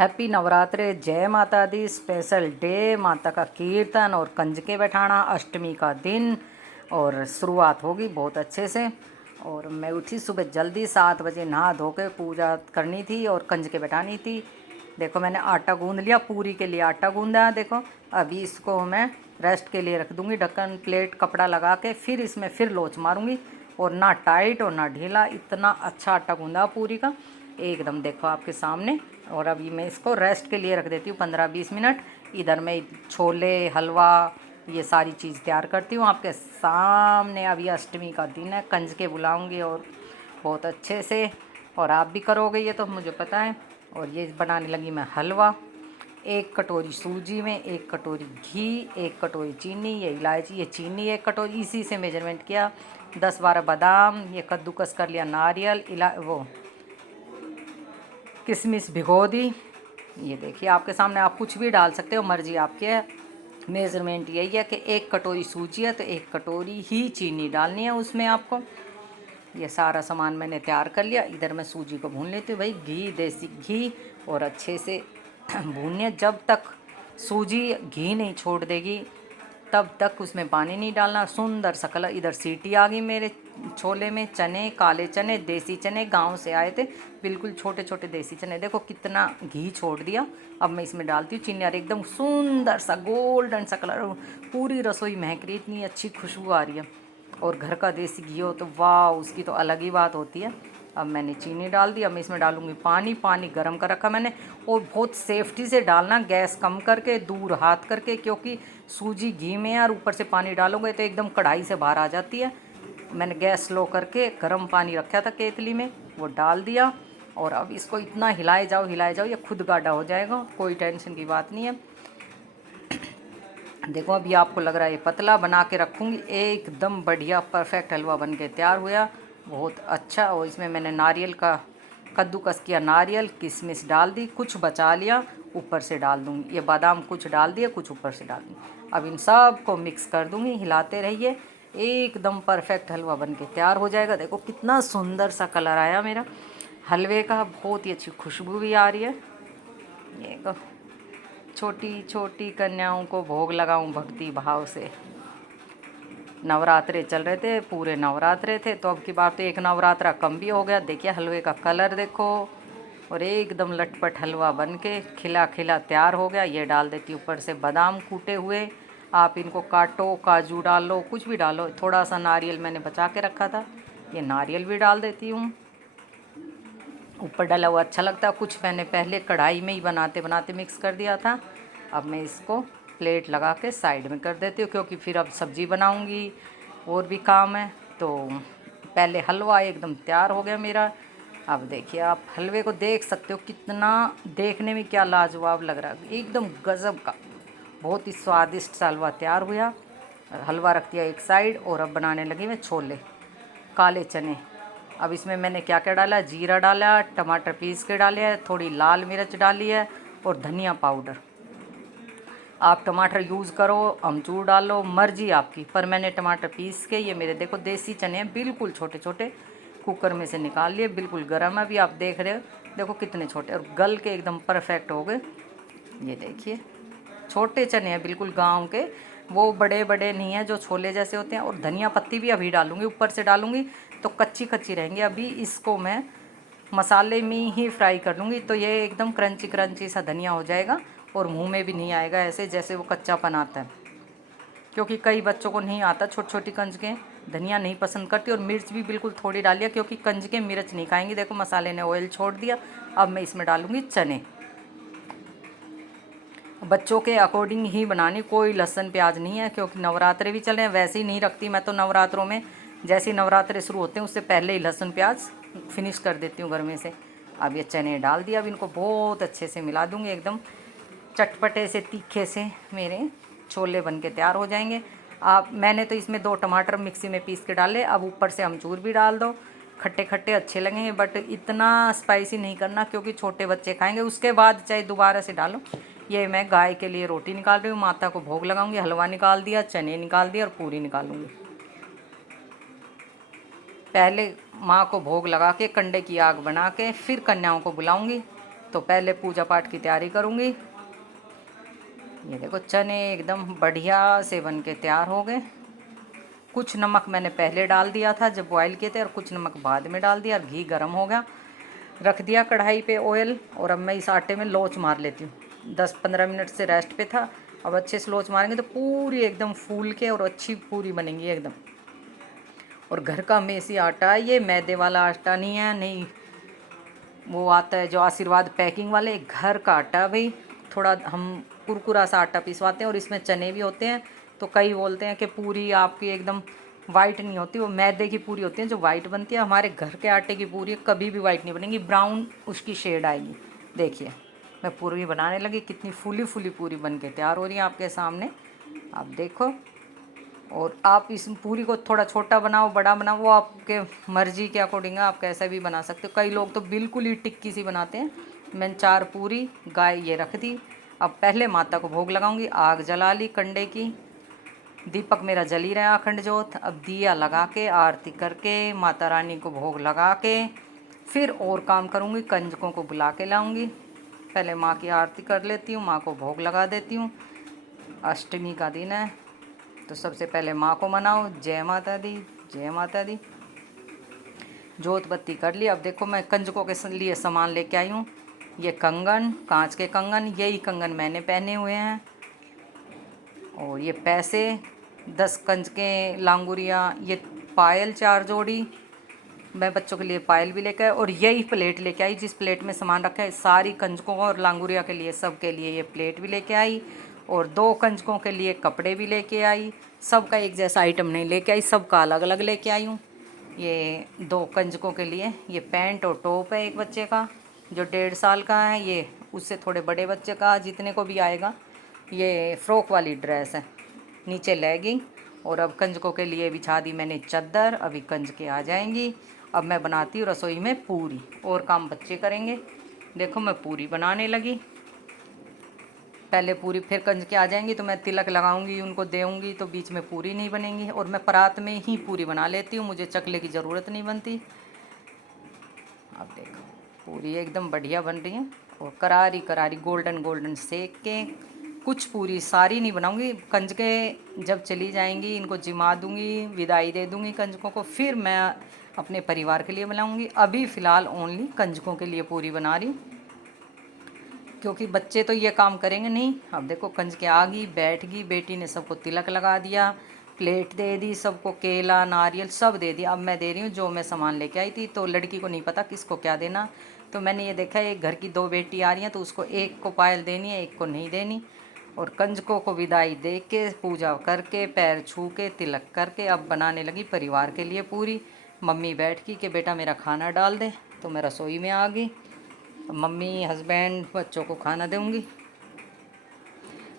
Happy नवरात्रे, जय माता दी। Special day, माता का कीर्तन और कंजके बैठाना, अष्टमी का दिन और शुरुआत होगी बहुत अच्छे से। और मैं उठी सुबह जल्दी 7 बजे, नहा धो के पूजा करनी थी और कंजके बैठानी थी। देखो मैंने आटा गूंद लिया, पूरी के लिए आटा गूंदा है। देखो अभी इसको मैं रेस्ट के लिए रख दूँगी, ढक्कन प्लेट कपड़ा लगा के। फिर इसमें फिर लोच मारूंगी और ना टाइट और ना ढीला, इतना अच्छा आटा गूंदा पूरी का एकदम, देखो आपके सामने। और अभी मैं इसको रेस्ट के लिए रख देती हूँ 15-20 मिनट। इधर मैं छोले, हलवा, ये सारी चीज़ तैयार करती हूँ आपके सामने। अभी अष्टमी का दिन है, कंजके बुलाऊंगी और बहुत अच्छे से, और आप भी करोगे ये तो मुझे पता है। और ये बनाने लगी मैं हलवा। 1 कटोरी सूजी में 1 कटोरी घी, 1 कटोरी चीनी, ये इलायची, ये चीनी 1 कटोरी, इसी से मेजरमेंट किया। 10-12 बादाम, ये कद्दूकस कर लिया, नारियल, वो किशमिश भिगो दी। ये देखिए आपके सामने, आप कुछ भी डाल सकते हो, मर्जी आपकी है। मेज़रमेंट यही है कि 1 कटोरी सूजी है तो 1 कटोरी ही चीनी डालनी है उसमें आपको। ये सारा सामान मैंने तैयार कर लिया। इधर मैं सूजी को भून लेती हूँ भाई, घी, देसी घी, और अच्छे से भूनिए जब तक सूजी घी नहीं छोड़ देगी तब तक उसमें पानी नहीं डालना। सुंदर सा कलर, इधर सीटी आ गई मेरे छोले में। चने, काले चने, देसी चने, गांव से आए थे, बिल्कुल छोटे छोटे देसी चने। देखो कितना घी छोड़ दिया। अब मैं इसमें डालती हूँ चीनी, और एकदम सुंदर सा गोल्डन सा कलर, पूरी रसोई महक रही, इतनी अच्छी खुशबू आ रही है। और घर का देसी घी हो तो वाह, उसकी तो अलग ही बात होती है। अब मैंने चीनी डाल दी। अब मैं इसमें डालूंगी पानी। पानी गर्म कर रखा मैंने, और बहुत सेफ्टी से डालना, गैस कम करके, दूर हाथ करके, क्योंकि सूजी घी में है और ऊपर से पानी डालोगे तो एकदम कढ़ाई से बाहर आ जाती है। मैंने गैस स्लो करके गर्म पानी रखा था केतली में, वो डाल दिया। और अब इसको इतना हिलाए जाओ हिलाए जाओ, ये खुद गाढ़ा हो जाएगा, कोई टेंशन की बात नहीं है। देखो अभी आपको लग रहा है ये पतला, बना के रखूँगी, एकदम बढ़िया परफेक्ट हलवा बन के तैयार हुआ, बहुत अच्छा। और इसमें मैंने नारियल का कद्दूकस किया, नारियल, किशमिश डाल दी, कुछ बचा लिया ऊपर से डाल दूँगी। ये बादाम कुछ डाल दिए, कुछ ऊपर से डाल दूँगी। अब इन सब को मिक्स कर दूँगी, हिलाते रहिए, एकदम परफेक्ट हलवा बन के तैयार हो जाएगा। देखो कितना सुंदर सा कलर आया मेरा हलवे का, बहुत ही अच्छी खुशबू भी आ रही है। ये छोटी छोटी कन्याओं को भोग लगाऊं भक्ति भाव से। नवरात्रे चल रहे थे, पूरे नवरात्रे थे, तो अब की बात तो एक नवरात्रा कम भी हो गया। देखिए हलवे का कलर देखो, और एकदम लटपट हलवा बन के खिला खिला तैयार हो गया। ये डाल देती ऊपर से बादाम कूटे हुए, आप इनको काटो, काजू डालो, कुछ भी डालो। थोड़ा सा नारियल मैंने बचा के रखा था, ये नारियल भी डाल देती हूँ। ऊपर डाला हुआ अच्छा लगता है। कुछ मैंने पहले कढ़ाई में ही बनाते बनाते मिक्स कर दिया था। अब मैं इसको प्लेट लगा के साइड में कर देती हूँ, क्योंकि फिर अब सब्ज़ी बनाऊँगी, और भी काम है। तो पहले हलवा एकदम तैयार हो गया मेरा। अब देखिए आप हलवे को देख सकते हो, कितना देखने में क्या लाजवाब लग रहा है, एकदम गज़ब का, बहुत ही स्वादिष्ट सा हलवा तैयार हुआ। हलवा रख दिया एक साइड, और अब बनाने लगी मैं छोले, काले चने। अब इसमें मैंने क्या क्या डाला, जीरा डाला, टमाटर पीस के डाले है, थोड़ी लाल मिर्च डाली है, और धनिया पाउडर। आप टमाटर यूज़ करो, अमचूर डालो, मर्जी आपकी, पर मैंने टमाटर पीस के, ये मेरे देखो देसी चने हैं, बिल्कुल छोटे छोटे, कुकर में से निकाल लिए, बिल्कुल गर्म है, अभी आप देख रहे हो, देखो कितने छोटे, और गल के एकदम परफेक्ट हो गए। ये देखिए छोटे चने हैं बिल्कुल गांव के, वो बड़े बड़े नहीं हैं जो छोले जैसे होते हैं। और धनिया पत्ती भी अभी डालूंगी, ऊपर से डालूंगी तो कच्ची कच्ची रहेंगी। अभी इसको मैं मसाले में ही फ्राई कर लूँगी, तो ये एकदम क्रंची क्रंची सा धनिया हो जाएगा, और मुंह में भी नहीं आएगा ऐसे जैसे वो कच्चापन आता है। क्योंकि कई बच्चों को नहीं आता, छोटी छोटी कंजकें धनिया नहीं पसंद करती। और मिर्च भी बिल्कुल थोड़ी डालिए, क्योंकि कंजकें मिर्च नहीं खाएंगी। देखो मसाले ने ऑयल छोड़ दिया। अब मैं इसमें डालूँगी चने, बच्चों के अकॉर्डिंग ही बनानी, कोई लहसुन प्याज नहीं है, क्योंकि नवरात्रे भी चल रहे हैं। वैसे ही नहीं रखती मैं तो नवरात्रों में, जैसे ही नवरात्रे शुरू होते हैं उससे पहले ही लहसुन प्याज फिनिश कर देती हूँ घर में से। अब ये चने डाल दिया, अब इनको बहुत अच्छे से मिला दूँगी, एकदम चटपटे से तीखे से मेरे छोले बन के तैयार हो जाएंगे। मैंने तो इसमें 2 टमाटर मिक्सी में पीस के डाले, अब ऊपर से अमचूर भी डाल दो, खट्टे खट्टे अच्छे लगेंगे, बट इतना स्पाइसी नहीं करना, क्योंकि छोटे बच्चे खाएंगे। उसके बाद चाहे दोबारा से डालो। ये मैं गाय के लिए रोटी निकाल रही हूँ, माता को भोग लगाऊंगी। हलवा निकाल दिया, चने निकाल दिया, और पूरी निकालूंगी। पहले माँ को भोग लगा के कंडे की आग बना के फिर कन्याओं को बुलाऊंगी। तो पहले पूजा पाठ की तैयारी करूँगी। ये देखो चने एकदम बढ़िया से बन के तैयार हो गए। कुछ नमक मैंने पहले डाल दिया था जब बॉईल किए थे, और कुछ नमक बाद में डाल दिया। घी गर्म हो गया, रख दिया कढ़ाई पे ऑयल, और अब मैं इस आटे में लोच मार लेती हूँ। 10-15 मिनट से रेस्ट पे था, अब अच्छे से लोच मारेंगे तो पूरी एकदम फूल के और अच्छी पूरी बनेंगी एकदम। और घर का मेसी आटा है ये, मैदे वाला आटा नहीं है, नहीं वो आता है जो आशीर्वाद पैकिंग वाले, घर का आटा भाई। थोड़ा हम कुरकुरा सा आटा पिसवाते हैं, और इसमें चने भी होते हैं। तो कई बोलते हैं कि पूरी आपकी एकदम वाइट नहीं होती, वो मैदे की पूरी होती है जो वाइट बनती है। हमारे घर के आटे की पूरी कभी भी वाइट नहीं बनेगी, ब्राउन उसकी शेड आएगी। देखिए मैं पूरी बनाने लगी, कितनी फूली फूली पूरी बन के तैयार हो रही है आपके सामने, आप देखो। और आप इस पूरी को थोड़ा छोटा बनाओ बड़ा बनाओ, वो आपके मर्ज़ी के अकॉर्डिंग है, आप कैसा भी बना सकते हो। कई लोग तो बिल्कुल ही टिक्की सी बनाते हैं। मैंने 4 पूरी गाय ये रख दी। अब पहले माता को भोग लगाऊंगी। आग जला ली कंडे की, दीपक मेरा जल ही रहा अखंड ज्योत। अब दिया लगा के आरती करके माता रानी को भोग लगा के फिर और काम करूँगी। कंजकों को बुला के लाऊंगी। पहले माँ की आरती कर लेती हूँ, माँ को भोग लगा देती हूँ। अष्टमी का दिन है तो सबसे पहले माँ को मनाओ। जय माता दी, जय माता दी। जोत बत्ती कर ली। अब देखो मैं कंजकों के लिए सामान लेके आई हूँ। ये कंगन, कांच के कंगन, यही कंगन मैंने पहने हुए हैं। और ये पैसे 10 कंजकें, लांगुरिया, ये पायल 4 जोड़ी। मैं बच्चों के लिए पायल भी लेकर आई, और यही प्लेट लेके आई जिस प्लेट में सामान रखा है। सारी कंजकों और लांगुरिया के लिए, सब के लिए ये प्लेट भी लेके आई। और 2 कंजकों के लिए कपड़े भी लेके आई। सबका एक जैसा आइटम नहीं लेके आई, सबका अलग अलग लेके आई हूँ। ये 2 कंजकों के लिए ये पैंट और टॉप है एक बच्चे का जो 1.5 साल का है। ये उससे थोड़े बड़े बच्चे का जितने को भी आएगा। ये फ्रॉक वाली ड्रेस है, नीचे लेगिंग। और अब कंजकों के लिए बिछा दी मैंने चादर, अभी कंजकें आ जाएंगी। अब मैं बनाती हूँ रसोई में पूरी, और काम बच्चे करेंगे। देखो मैं पूरी बनाने लगी। पहले पूरी, फिर कंजकें आ जाएंगी तो मैं तिलक लगाऊंगी, उनको देऊंगी, तो बीच में पूरी नहीं बनेंगी। और मैं परात में ही पूरी बना लेती हूँ, मुझे चकले की ज़रूरत नहीं बनती। अब देखो पूरी एकदम बढ़िया बन रही है, और करारी करारी गोल्डन गोल्डन सेक के। कुछ पूरी सारी नहीं बनाऊंगी, कंजकें जब चली जाएंगी इनको जिमा दूंगी, विदाई दे दूंगी कंजकों को, फिर मैं अपने परिवार के लिए बनाऊंगी। अभी फ़िलहाल ओनली कंजकों के लिए पूरी बना रही हूँ, क्योंकि बच्चे तो ये काम करेंगे नहीं। अब देखो कंजकें आ गई, बैठ गई, बेटी ने सबको तिलक लगा दिया, प्लेट दे दी, सबको केला नारियल सब दे दिया। अब मैं दे रही हूँ जो मैं सामान लेके आई थी। तो लड़की को नहीं पता किसको क्या देना, तो मैंने ये देखा एक घर की 2 बेटी आ रही हैं, तो उसको एक को पायल देनी है, एक को नहीं देनी। और कंजकों को विदाई दे के, पूजा करके, पैर छू के, तिलक करके अब बनाने लगी परिवार के लिए पूरी। मम्मी बैठ गई कि बेटा मेरा खाना डाल दे, तो मैं रसोई में आ गई। मम्मी, हस्बैंड, बच्चों को खाना दूंगी।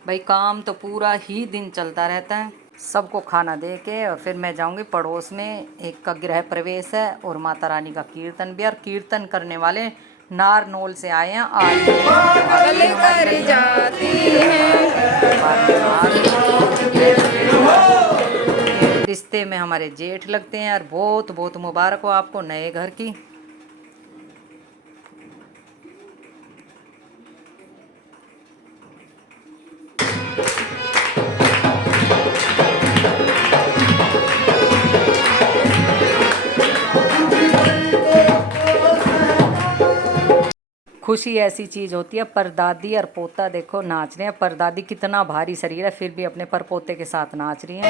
भाई काम तो पूरा ही दिन चलता रहता है। सबको खाना दे के और फिर मैं जाऊंगी पड़ोस में, एक का गृह प्रवेश है और माता रानी का कीर्तन भी। और कीर्तन करने वाले नारनौल से आए हैं, आज कर जाती हैं। रिश्ते में हमारे जेठ लगते हैं यार। बहुत बहुत मुबारक हो आपको नए घर की। खुशी ऐसी चीज़ होती है। परदादी और पोता देखो नाच रहे हैं। परदादी कितना भारी शरीर है फिर भी अपने परपोते के साथ नाच रही हैं।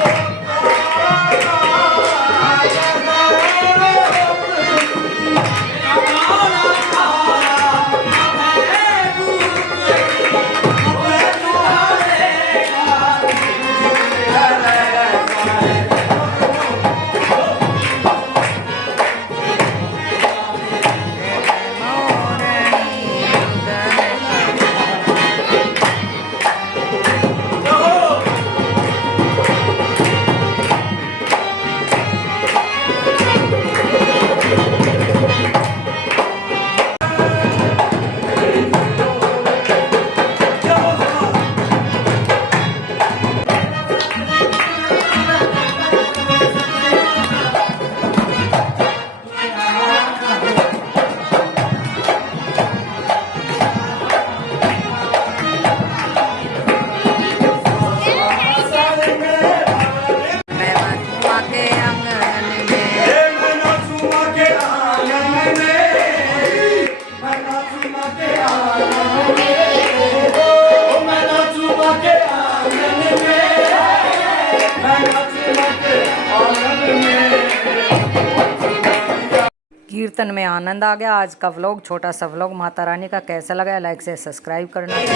कीर्तन में आनंद आ गया। आज का व्लॉग, छोटा सा व्लॉग माता रानी का कैसा लगा, लाइक से सब्सक्राइब करना। सवारी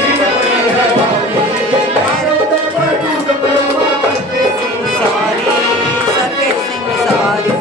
सर के सिंह सवारी